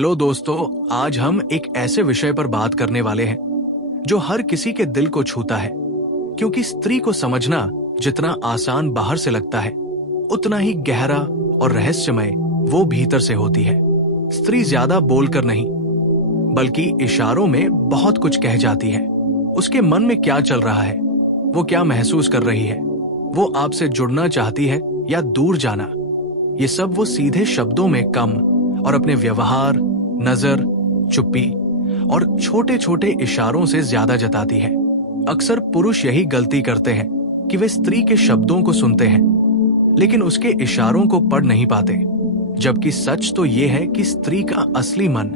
Hello दोस्तों, आज हम एक ऐसे विषय पर बात करने वाले हैं जो हर किसी के दिल को छूता है, क्योंकि स्त्री को समझना जितना आसान बाहर से लगता है, उतना ही गहरा और रहस्यमय वो भीतर से होती है। स्त्री ज्यादा बोलकर नहीं, बल्कि इशारों में बहुत कुछ कह जाती है। उसके मन में क्या चल रहा है, वो क्या महसूस कर रही है, वो आपसे जुड़ना चाहती है या दूर जाना, ये सब वो सीधे शब्दों में कम और अपने व्यवहार, नजर, चुप्पी और छोटे छोटे इशारों से ज्यादा जताती है। अक्सर पुरुष यही गलती करते हैं कि वे स्त्री के शब्दों को सुनते हैं, लेकिन उसके इशारों को पढ़ नहीं पाते, जबकि सच तो ये है कि स्त्री का असली मन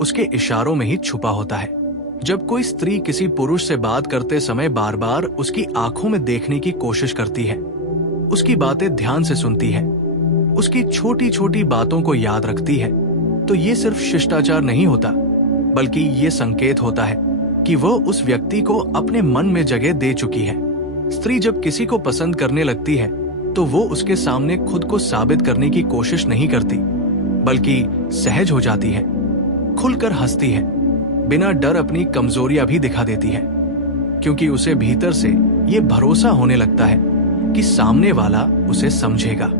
उसके इशारों में ही छुपा होता है। जब कोई स्त्री किसी पुरुष से बात करते समय बार बार उसकी आंखों में देखने की कोशिश करती है, उसकी बातें ध्यान से सुनती है, उसकी छोटी छोटी बातों को याद रखती है, तो ये सिर्फ शिष्टाचार नहीं होता, बल्कि ये संकेत होता है कि वो उस व्यक्ति को अपने मन में जगह दे चुकी है। स्त्री जब किसी को पसंद करने लगती है तो वो उसके सामने खुद को साबित करने की कोशिश नहीं करती, बल्कि सहज हो जाती है, खुलकर हंसती है, बिना डर अपनी कमजोरियां भी दिखा देती है, क्योंकि उसे भीतर से ये भरोसा होने लगता है कि सामने वाला उसे समझेगा।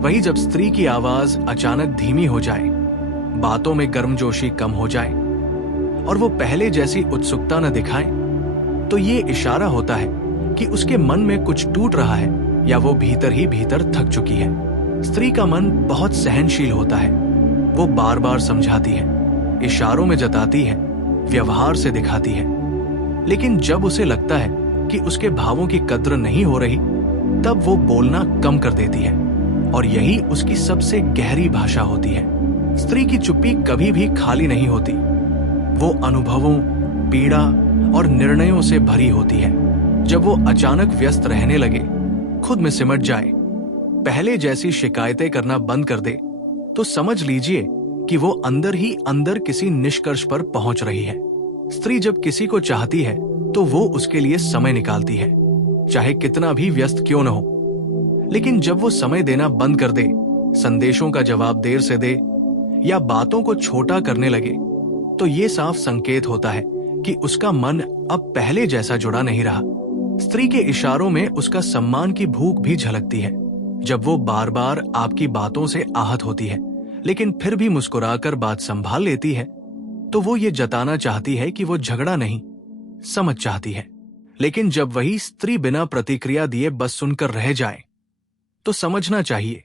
वही जब स्त्री की आवाज अचानक धीमी हो जाए, बातों में गर्मजोशी कम हो जाए और वो पहले जैसी उत्सुकता न दिखाए, तो ये इशारा होता है कि उसके मन में कुछ टूट रहा है या वो भीतर ही भीतर थक चुकी है। स्त्री का मन बहुत सहनशील होता है, वो बार बार समझाती है, इशारों में जताती है, व्यवहार से दिखाती है, लेकिन जब उसे लगता है कि उसके भावों की कद्र नहीं हो रही, तब वो बोलना कम कर देती है, और यही उसकी सबसे गहरी भाषा होती है। स्त्री की चुप्पी कभी भी खाली नहीं होती, वो अनुभवों, पीड़ा और निर्णयों से भरी होती है। जब वो अचानक व्यस्त रहने लगे, खुद में सिमट जाए, पहले जैसी शिकायतें करना बंद कर दे, तो समझ लीजिए कि वो अंदर ही अंदर किसी निष्कर्ष पर पहुंच रही है। स्त्री जब किसी को चाहती है तो वो उसके लिए समय निकालती है, चाहे कितना भी व्यस्त क्यों न हो। लेकिन जब वो समय देना बंद कर दे, संदेशों का जवाब देर से दे या बातों को छोटा करने लगे, तो ये साफ संकेत होता है कि उसका मन अब पहले जैसा जुड़ा नहीं रहा। स्त्री के इशारों में उसका सम्मान की भूख भी झलकती है। जब वो बार बार आपकी बातों से आहत होती है, लेकिन फिर भी मुस्कुराकर बात संभाल लेती है, तो वो ये जताना चाहती है कि वो झगड़ा नहीं, समझ चाहती है। लेकिन जब वही स्त्री बिना प्रतिक्रिया दिए बस सुनकर रह जाए, तो समझना चाहिए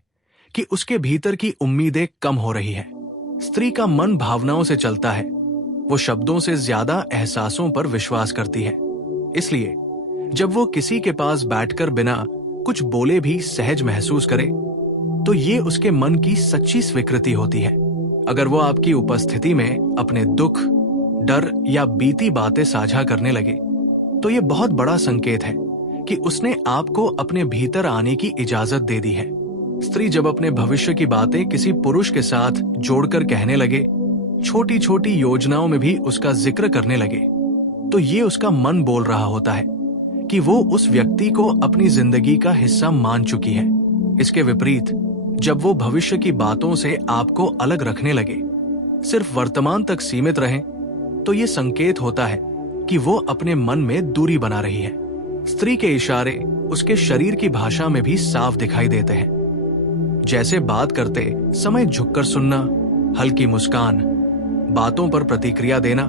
कि उसके भीतर की उम्मीदें कम हो रही है। स्त्री का मन भावनाओं से चलता है, वो शब्दों से ज्यादा एहसासों पर विश्वास करती है। इसलिए जब वो किसी के पास बैठकर बिना कुछ बोले भी सहज महसूस करे, तो ये उसके मन की सच्ची स्वीकृति होती है। अगर वो आपकी उपस्थिति में अपने दुख, डर या बीती बातें साझा करने लगे, तो ये बहुत बड़ा संकेत है कि उसने आपको अपने भीतर आने की इजाजत दे दी है। स्त्री जब अपने भविष्य की बातें किसी पुरुष के साथ जोड़कर कहने लगे, छोटी छोटी योजनाओं में भी उसका जिक्र करने लगे, तो ये उसका मन बोल रहा होता है कि वो उस व्यक्ति को अपनी जिंदगी का हिस्सा मान चुकी है। इसके विपरीत जब वो भविष्य की बातों से आपको अलग रखने लगे, सिर्फ वर्तमान तक सीमित रहें, तो ये संकेत होता है कि वो अपने मन में दूरी बना रही है। स्त्री के इशारे उसके शरीर की भाषा में भी साफ दिखाई देते हैं, जैसे बात करते समय झुककर सुनना, हल्की मुस्कान, बातों पर प्रतिक्रिया देना,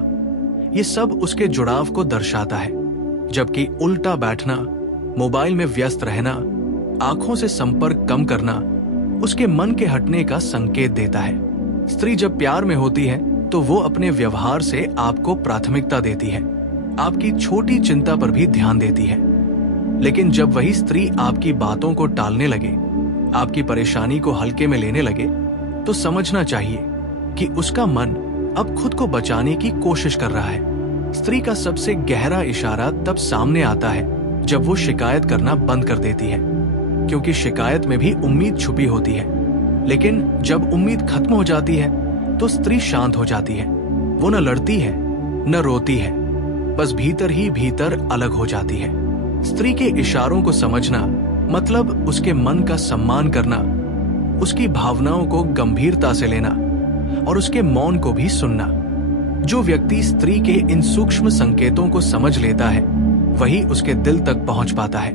ये सब उसके जुड़ाव को दर्शाता है। जबकि उल्टा बैठना, मोबाइल में व्यस्त रहना, आंखों से संपर्क कम करना उसके मन के हटने का संकेत देता है। स्त्री जब प्यार में होती है तो वो अपने व्यवहार से आपको प्राथमिकता देती है, आपकी छोटी चिंता पर भी ध्यान देती है। लेकिन जब वही स्त्री आपकी बातों को टालने लगे, आपकी परेशानी को हल्के में लेने लगे, तो समझना चाहिए कि उसका मन अब खुद को बचाने की कोशिश कर रहा है। स्त्री का सबसे गहरा इशारा तब सामने आता है जब वो शिकायत करना बंद कर देती है, क्योंकि शिकायत में भी उम्मीद छुपी होती है। लेकिन जब उम्मीद खत्म हो जाती है तो स्त्री शांत हो जाती है। वो न लड़ती है न रोती है, बस भीतर ही भीतर अलग हो जाती है। स्त्री के इशारों को समझना मतलब उसके मन का सम्मान करना, उसकी भावनाओं को गंभीरता से लेना और उसके मौन को भी सुनना। जो व्यक्ति स्त्री के इन सूक्ष्म संकेतों को समझ लेता है वही उसके दिल तक पहुंच पाता है,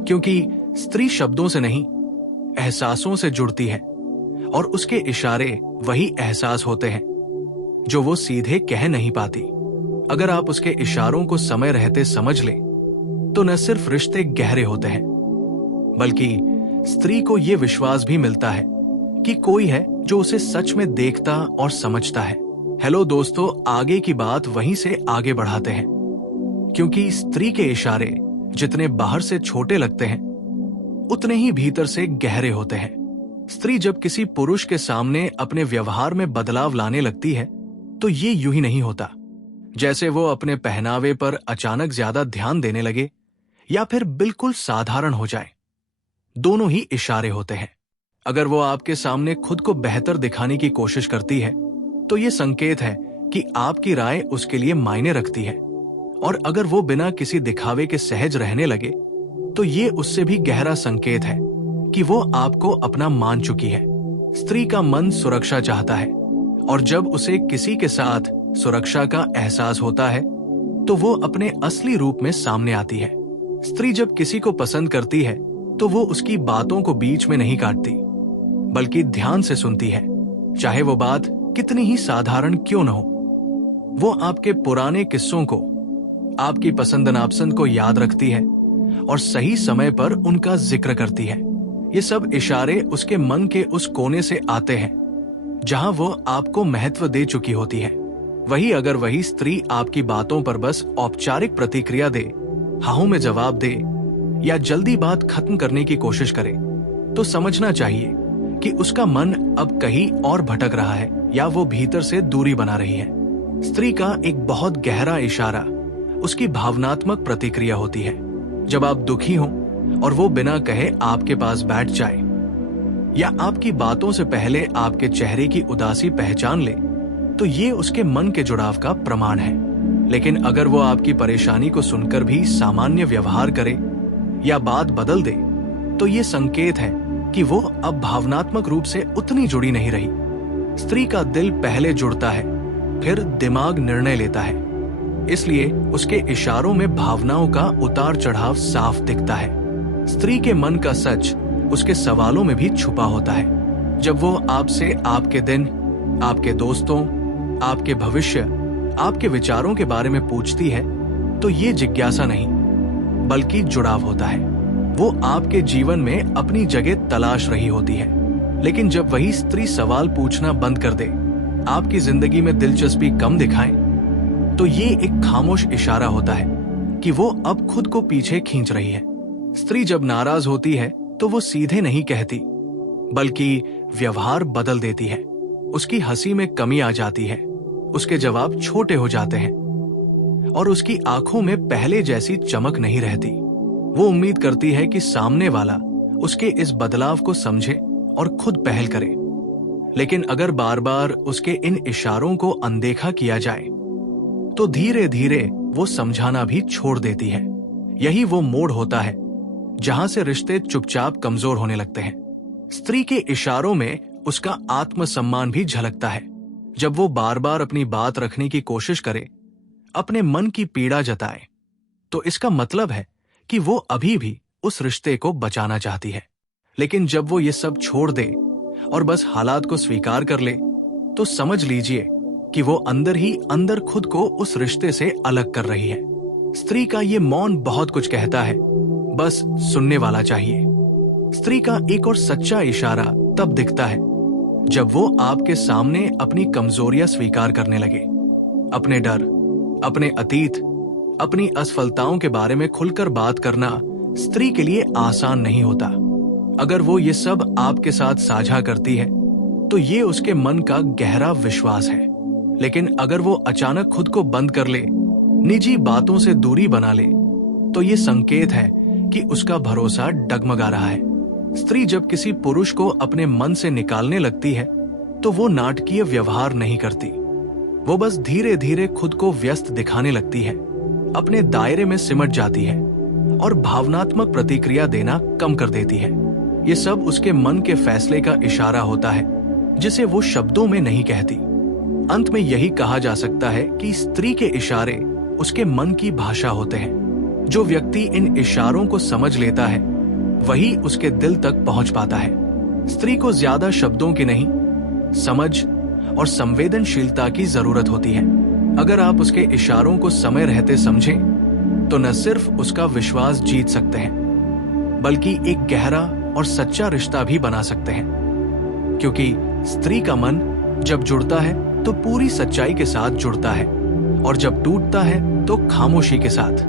क्योंकि स्त्री शब्दों से नहीं एहसासों से जुड़ती है और उसके इशारे वही एहसास होते हैं जो वो सीधे कह नहीं पाती। अगर आप उसके इशारों को समय रहते समझ लें तो न सिर्फ रिश्ते गहरे होते हैं बल्कि स्त्री को यह विश्वास भी मिलता है कि कोई है जो उसे सच में देखता और समझता है। हेलो दोस्तों, आगे की बात वहीं से आगे बढ़ाते हैं, क्योंकि स्त्री के इशारे जितने बाहर से छोटे लगते हैं उतने ही भीतर से गहरे होते हैं। स्त्री जब किसी पुरुष के सामने अपने व्यवहार में बदलाव लाने लगती है तो ये यूं ही नहीं होता जैसे वो अपने पहनावे पर अचानक ज्यादा ध्यान देने लगे या फिर बिल्कुल साधारण हो जाए। दोनों ही इशारे होते हैं। अगर वो आपके सामने खुद को बेहतर दिखाने की कोशिश करती है तो ये संकेत है कि आपकी राय उसके लिए मायने रखती है, और अगर वो बिना किसी दिखावे के सहज रहने लगे तो ये उससे भी गहरा संकेत है कि वो आपको अपना मान चुकी है। स्त्री का मन सुरक्षा चाहता है, और जब उसे किसी के साथ सुरक्षा का एहसास होता है तो वो अपने असली रूप में सामने आती है। स्त्री जब किसी को पसंद करती है तो वो उसकी बातों को बीच में नहीं काटती बल्कि ध्यान से सुनती है, चाहे वो बात कितनी ही साधारण क्यों न हो। वो आपके पुराने किस्सों को, आपकी पसंद नापसंद को याद रखती है और सही समय पर उनका जिक्र करती है। ये सब इशारे उसके मन के उस कोने से आते हैं जहां वो आपको महत्व दे चुकी होती है। वही अगर वही स्त्री आपकी बातों पर बस औपचारिक प्रतिक्रिया दे, हां में जवाब दे या जल्दी बात खत्म करने की कोशिश करे तो समझना चाहिए कि उसका मन अब कहीं और भटक रहा है या वो भीतर से दूरी बना रही है। स्त्री का एक बहुत गहरा इशारा उसकी भावनात्मक प्रतिक्रिया होती है। जब आप दुखी हो और वो बिना कहे आपके पास बैठ जाए या आपकी बातों से पहले आपके चेहरे की उदासी पहचान ले तो ये उसके मन के जुड़ाव का प्रमाण है। लेकिन अगर वो आपकी परेशानी को सुनकर भी सामान्य व्यवहार करे या बात बदल दे तो ये संकेत है कि वो अब भावनात्मक रूप से उतनी जुड़ी नहीं रही। स्त्री का दिल पहले जुड़ता है, फिर दिमाग निर्णय लेता है, इसलिए उसके इशारों में भावनाओं का उतार चढ़ाव साफ दिखता है। स्त्री के मन का सच उसके सवालों में भी छुपा होता है। जब वो आपसे आपके दिन, आपके दोस्तों, आपके भविष्य, आपके विचारों के बारे में पूछती है तो ये जिज्ञासा नहीं बल्कि जुड़ाव होता है। वो आपके जीवन में अपनी जगह तलाश रही होती है। लेकिन जब वही स्त्री सवाल पूछना बंद कर दे, आपकी जिंदगी में दिलचस्पी कम दिखाए, तो ये एक खामोश इशारा होता है कि वो अब खुद को पीछे खींच रही है। स्त्री जब नाराज होती है तो वो सीधे नहीं कहती बल्कि व्यवहार बदल देती है। उसकी हंसी में कमी आ जाती है, उसके जवाब छोटे हो जाते हैं और उसकी आंखों में पहले जैसी चमक नहीं रहती। वो उम्मीद करती है कि सामने वाला उसके इस बदलाव को समझे और खुद पहल करे। लेकिन अगर बार बार उसके इन इशारों को अनदेखा किया जाए तो धीरे धीरे वो समझाना भी छोड़ देती है। यही वो मोड़ होता है जहां से रिश्ते चुपचाप कमजोर होने लगते हैं। स्त्री के इशारों में उसका आत्मसम्मान भी झलकता है। जब वो बार बार अपनी बात रखने की कोशिश करे, अपने मन की पीड़ा जताए, तो इसका मतलब है कि वो अभी भी उस रिश्ते को बचाना चाहती है। लेकिन जब वो ये सब छोड़ दे और बस हालात को स्वीकार कर ले तो समझ लीजिए कि वो अंदर ही अंदर खुद को उस रिश्ते से अलग कर रही है। स्त्री का ये मौन बहुत कुछ कहता है, बस सुनने वाला चाहिए। स्त्री का एक और सच्चा इशारा तब दिखता है जब वो आपके सामने अपनी कमजोरियां स्वीकार करने लगे। अपने डर, अपने अतीत, अपनी असफलताओं के बारे में खुलकर बात करना स्त्री के लिए आसान नहीं होता। अगर वो ये सब आपके साथ साझा करती है तो ये उसके मन का गहरा विश्वास है। लेकिन अगर वो अचानक खुद को बंद कर ले, निजी बातों से दूरी बना ले, तो ये संकेत है कि उसका भरोसा डगमगा रहा है। स्त्री जब किसी पुरुष को अपने मन से निकालने लगती है तो वो नाटकीय व्यवहार नहीं करती। वो बस धीरे धीरे खुद को व्यस्त दिखाने लगती है, अपने दायरे में सिमट जाती है और भावनात्मक प्रतिक्रिया देना कम कर देती है। ये सब उसके मन के फैसले का इशारा होता है जिसे वो शब्दों में नहीं कहती। अंत में यही कहा जा सकता है कि स्त्री के इशारे उसके मन की भाषा होते हैं। जो व्यक्ति इन इशारों को समझ लेता है वही उसके दिल तक पहुंच पाता है। स्त्री को ज्यादा शब्दों की नहीं, समझ और संवेदनशीलता की जरूरत होती है। अगर आप उसके इशारों को समय रहते समझें तो न सिर्फ उसका विश्वास जीत सकते हैं बल्कि एक गहरा और सच्चा रिश्ता भी बना सकते हैं। क्योंकि स्त्री का मन जब जुड़ता है तो पूरी सच्चाई के साथ जुड़ता है और जब टूटता है तो खामोशी के साथ।